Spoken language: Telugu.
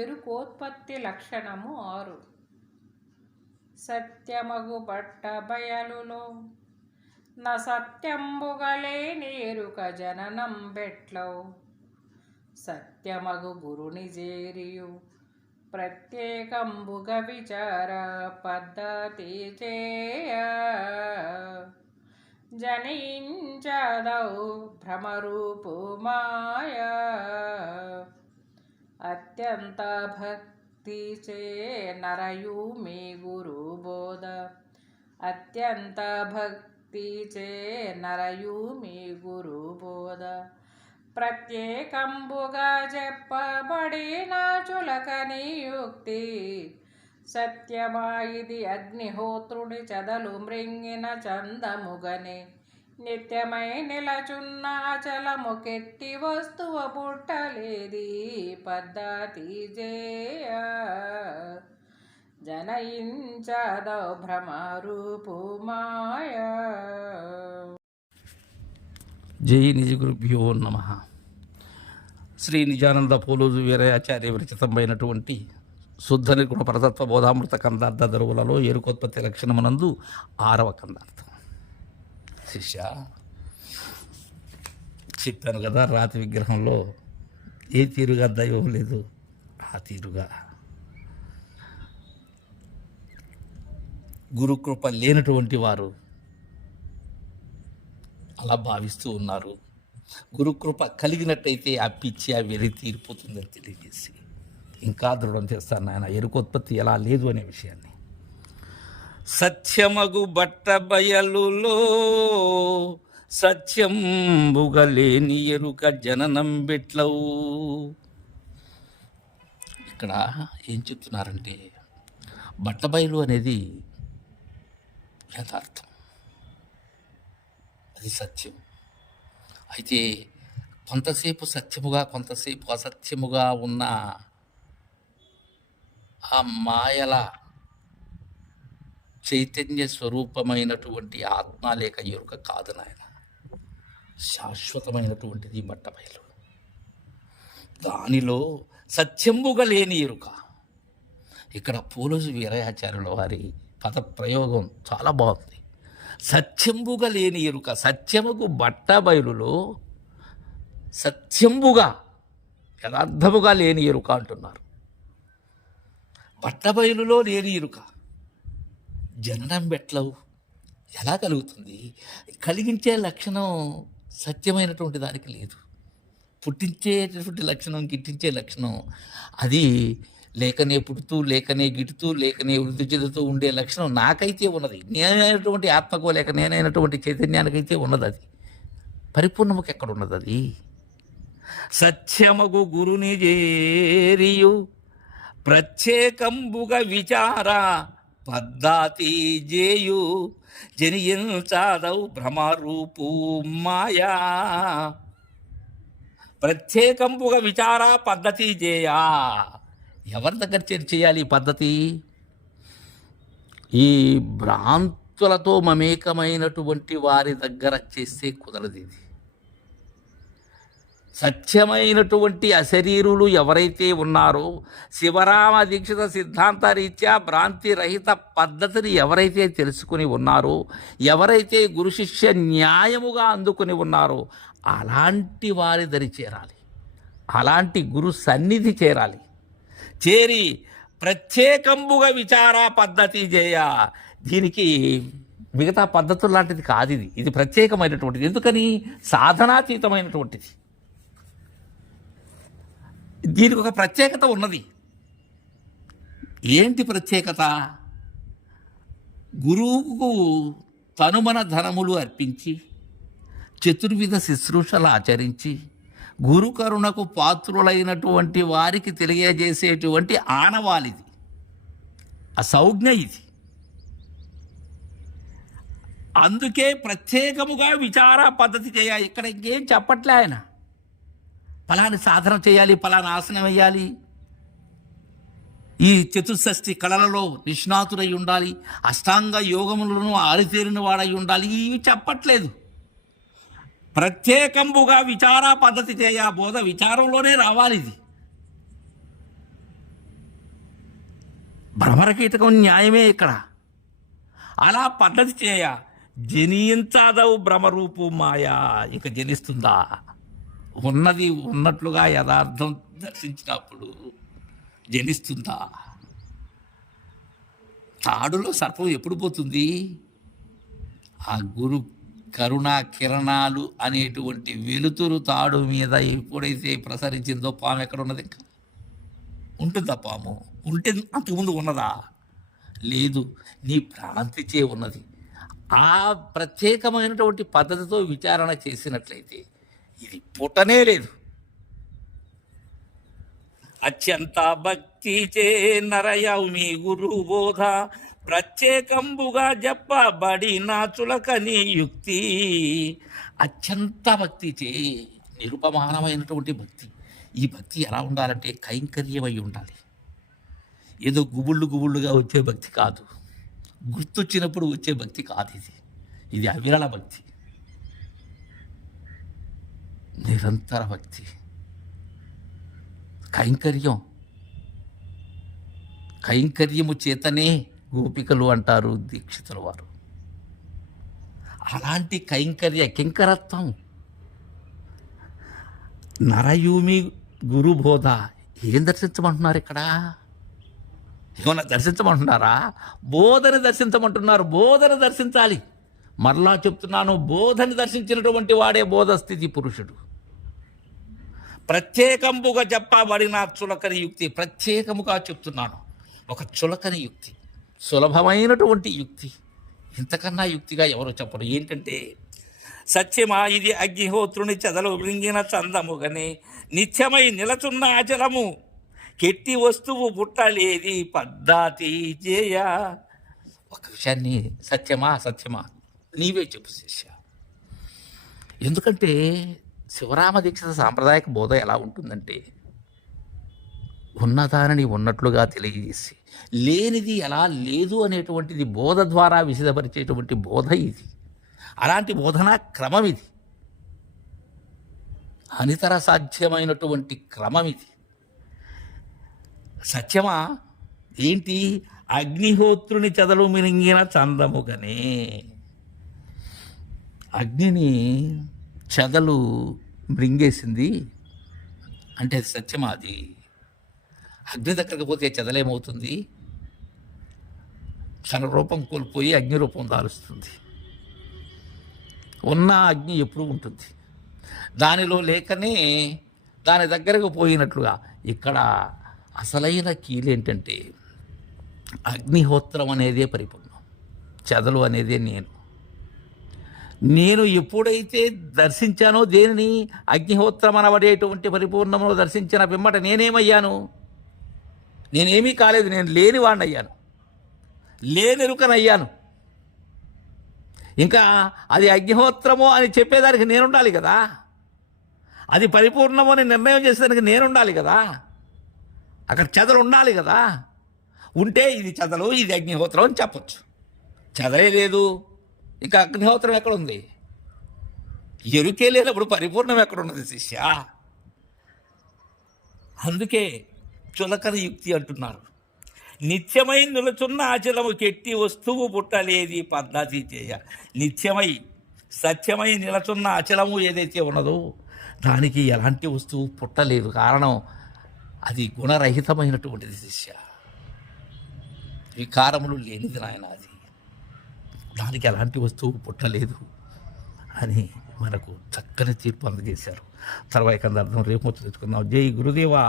ఎరుకోత్పత్తి లక్షణము 6. సత్యమగు బట్ట బయలులో సత్యంబుగలేని ఎరుక జననం బెట్లవు. సత్యమగు గురుని చేరియు ప్రత్యేకంబుగ విచార పద్ధతి చేయ జనించదవు భ్రమరూపు మాయ. అత్యంత భక్తి చే నరయు మీ గురు బోధ. అత్యంత భక్తి చే నరయు మీ గురు బోధ. ప్రత్యేకంబుగా చెప్పబడిన చులకని యుక్తి. సత్యమాయిది అగ్నిహోత్రుడి చదలు మృంగిన చందముగనే. నిత్యమై నిలచున్న అచలము కెట్టి వస్తువ పుట్టలేది పద్ధతి జేయ జనయించదో భ్రమరూపు మాయ. జై నిజ గురుభ్యో నమః. శ్రీ నిజానంద పోలోజు వీరయాచార్య విరచితమైనటువంటి శుద్ధ నిర్గుణ పరతత్వ బోధామృత కందార్థ దరువులలో ఎరుకోత్పత్తి లక్షణమునందు 6వ కందార్థం. శిష్య, చెప్పాను కదా, రాతి విగ్రహంలో ఏ తీరుగా దైవం లేదు, ఆ తీరుగా గురుకృప లేనటువంటి వారు అలా భావిస్తూ ఉన్నారు. గురుకృప కలిగినట్టయితే ఆ పిచ్చి ఆ వెలి తీరిపోతుందని తెలియజేసి ఇంకా దృఢం చేస్తాను నాయన ఎరుకోత్పత్తి ఎలా లేదు అనే విషయాన్ని. సత్యమగు బట్ట బయలులో సత్యంబుగలేని ఎరుక జననం బెట్లవు. ఇక్కడ ఏం చెప్తున్నారంటే బట్టబయలు అనేది యథార్థం, అది సత్యం. అయితే కొంతసేపు సత్యముగా కొంతసేపు అసత్యముగా ఉన్న ఆ మాయల చైతన్య స్వరూపమైనటువంటి ఆత్మ లేక ఎరుక కాదు నాయన, శాశ్వతమైనటువంటిది బట్టబయలు. దానిలో సత్యంబుగా లేని ఎరుక. ఇక్కడ పోలోజు వీరయాచార్యుల వారి పద ప్రయోగం చాలా బాగుంది. సత్యంబుగా లేని ఎరుక. సత్యముకు బట్టబయలులో సత్యంబుగా యథార్థముగా లేని ఎరుక అంటున్నారు. బట్టబయలులో లేని ఎరుక జననం బెట్లవు. ఎలా కలుగుతుంది? కలిగించే లక్షణం సత్యమైనటువంటి దానికి లేదు. పుట్టించేటటువంటి లక్షణం, గిట్టించే లక్షణం అది లేకనే పుడుతూ లేకనే గిడుతూ లేకనే వృద్ధి చెందుతూ ఉండే లక్షణం నాకైతే ఉన్నది. నేనైనటువంటి ఆత్మకో లేక నేనైనటువంటి చైతన్యానికైతే ఉన్నది. అది పరిపూర్ణముకి ఎక్కడ ఉన్నది? అది సత్యమగు గురుని చేరియు ప్రత్యేకంబుగా విచార పద్ధతి జేయు జనియించదవు భ్రమరూపు మాయా. ప్రత్యేకంబుగా విచార పద్ధతి చేయా. ఎవరి దగ్గర చేయాలి ఈ పద్ధతి? ఈ భ్రాంతులతో మమేకమైనటువంటి వారి దగ్గర చేస్తే కుదరదు. ఇది సత్యమైనటువంటి అశరీరులు ఎవరైతే ఉన్నారో, శివరామ దీక్షిత సిద్ధాంత రీత్యా భ్రాంతి రహిత పద్ధతిని ఎవరైతే తెలుసుకుని ఉన్నారో, ఎవరైతే గురు శిష్య న్యాయముగా అందుకుని ఉన్నారో అలాంటి వారి దరి చేరాలి, అలాంటి గురు సన్నిధి చేరాలి. చేరి ప్రత్యేకంబుగా విచార పద్ధతి చేయ. దీనికి మిగతా పద్ధతులు లాంటిది కాదు. ఇది ప్రత్యేకమైనటువంటిది. ఎందుకని? సాధనాతీతమైనటువంటిది. దీనికి ఒక ప్రత్యేకత ఉన్నది. ఏంటి ప్రత్యేకత? గురువుకు తనుమన ధనములు అర్పించి చతుర్విధ శుశ్రూషలు ఆచరించి గురు కరుణకు పాత్రులైనటువంటి వారికి తెలియజేసేటువంటి ఆనవాలిది, ఆ సౌజ్ఞ ఇది. అందుకే ప్రత్యేకముగా విచార పద్ధతి చేయాలి. ఇక్కడ ఇంకేం చెప్పట్లే ఆయన. ఫలాని సాధన చేయాలి, ఫలాని ఆసనం వేయాలి, ఈ చతుషష్ఠి కళలలో నిష్ణాతుడై ఉండాలి, అష్టాంగ యోగములను ఆరితేరిన వాడై ఉండాలి, ఇవి చెప్పట్లేదు. ప్రత్యేకంబుగా విచార పద్ధతి చేయ. బోధ విచారంలోనే రావాలి. ఇది భ్రమరకీటకం న్యాయమే ఇక్కడ. అలా పద్ధతి చేయ జనించాదవు భ్రమరూపు మాయా. ఇక జనిస్తుందా? ఉన్నది ఉన్నట్లుగా యథార్థం దర్శించినప్పుడు జనిస్తుందా? తాడులో సర్పం ఎప్పుడు పోతుంది? ఆ గురు కరుణా కిరణాలు అనేటువంటి వెలుతురు తాడు మీద ఎప్పుడైతే ప్రసరించిందో పాము ఎక్కడ ఉన్నది? ఇంకా ఉంటుందా పాము? ఉంటే అంతకుముందు ఉన్నదా? లేదు. నీ ప్రాణం తెచ్చే ఉన్నది. ఆ ప్రత్యేకమైనటువంటి పద్ధతితో విచారణ చేసినట్లయితే ఇది పుట్టనే లేదు. అత్యంత భక్తి చే నరయవు మీ గురు బోధ ప్రత్యేకంబుగా చెప్పబడిన చులకని యుక్తి. అత్యంత భక్తి చే, నిరుపమానమైనటువంటి భక్తి. ఈ భక్తి ఎలా ఉండాలంటే కైంకర్యమై ఉండాలి. ఏదో గుబుళ్ళుగా వచ్చే భక్తి కాదు, గుర్తొచ్చినప్పుడు వచ్చే భక్తి కాదు. ఇది అవిరళ భక్తి, నిరంతర భక్తి, కైంకర్యము చేతనే గోపికలు అంటారు దీక్షితుల వారు. అలాంటి కింకరత్వం. నరయూమి గురుబోధ. ఏం దర్శించమంటున్నారు ఇక్కడ? ఏమన్నా దర్శించమంటున్నారా? బోధని దర్శించమంటున్నారు. బోధన దర్శించాలి. మరలా చెప్తున్నాను, బోధని దర్శించినటువంటి వాడే బోధస్థితి పురుషుడు. ప్రత్యేకంబుగా చెప్పబడిన చులకని యుక్తి. ప్రత్యేకముగా చెప్తున్నాను, ఒక చులకని యుక్తి, సులభమైనటువంటి యుక్తి. ఇంతకన్నా యుక్తిగా ఎవరో చెప్పరు. ఏంటంటే, సత్యమా ఇది అగ్నిహోత్రుని చెదలు మృంగిన చందముగని నిత్యమై నిలచున్న అచలము కెట్టి వస్తువు పుట్టలేది పద్ధతి చేయ. ఒక విషయాన్ని సత్యమా నీవే చెప్పు శిష్య. ఎందుకంటే శివరామ దీక్షిత సాంప్రదాయక బోధ ఎలా ఉంటుందంటే, ఉన్నదానిని ఉన్నట్లుగా తెలియజేసి లేనిది ఎలా లేదు అనేటువంటిది బోధ ద్వారా విశదపరిచేటువంటి బోధ ఇది. అలాంటి బోధనా క్రమం ఇది, అనితర సాధ్యమైనటువంటి క్రమం ఇది. సత్యమా ఏంటి? అగ్నిహోత్రుని చెదలు మిరింగిన చందముగనే. అగ్నిని చెదలు మృంగేసింది అంటే అది సత్యమా? అది అగ్ని దగ్గరకు పోతే చెదలేమవుతుంది? తన రూపం కోల్పోయి అగ్ని రూపం దాలుస్తుంది. ఉన్న అగ్ని ఎప్పుడు ఉంటుంది, దానిలో లేకనే దాని దగ్గరకు పోయినట్లుగా. ఇక్కడ అసలైన కీలేంటంటే, అగ్నిహోత్రం అనేదే పరిపూర్ణం, చెదలు అనేదే నేను ఎప్పుడైతే దర్శించానో దేనిని, అగ్నిహోత్రం అనబడేటువంటి పరిపూర్ణమును దర్శించిన పిమ్మట నేనేమయ్యాను? నేనేమీ కాలేదు. నేను లేనివాడిని అయ్యాను, లేనెరుకనయ్యాను. ఇంకా అది అగ్నిహోత్రము అని చెప్పేదానికి నేనుండాలి కదా, అది పరిపూర్ణము అని నిర్ణయం చేసేదానికి నేనుండాలి కదా, అక్కడ చెదలు ఉండాలి కదా. ఉంటే ఇది చెదలు, ఇది అగ్నిహోత్రం అని చెప్పచ్చు. చెదలే లేదు, ఇంకా అగ్నిహోత్రం ఎక్కడుంది? ఎరుకే లేనప్పుడు పరిపూర్ణం ఎక్కడున్నది శిష్య? అందుకే చులకన యుక్తి అంటున్నారు. నిత్యమై నిలుచున్న అచలము కెట్టి వస్తువు పుట్టలేది పద్ధతి చేయ. నిత్యమై సత్యమై నిలుచున్న అచలము ఏదైతే ఉన్నదో దానికి ఎలాంటి వస్తువు పుట్టలేదు. కారణం అది గుణరహితమైనటువంటిది శిష్య, వికారములు లేనిది నాయన. అది దానికి ఎలాంటి వస్తువు పుట్టలేదు అని మనకు చక్కని తీర్పు అందజేశారు. తర్వాత అర్థం రేపు తెచ్చుకుందాం. జై గురుదేవా.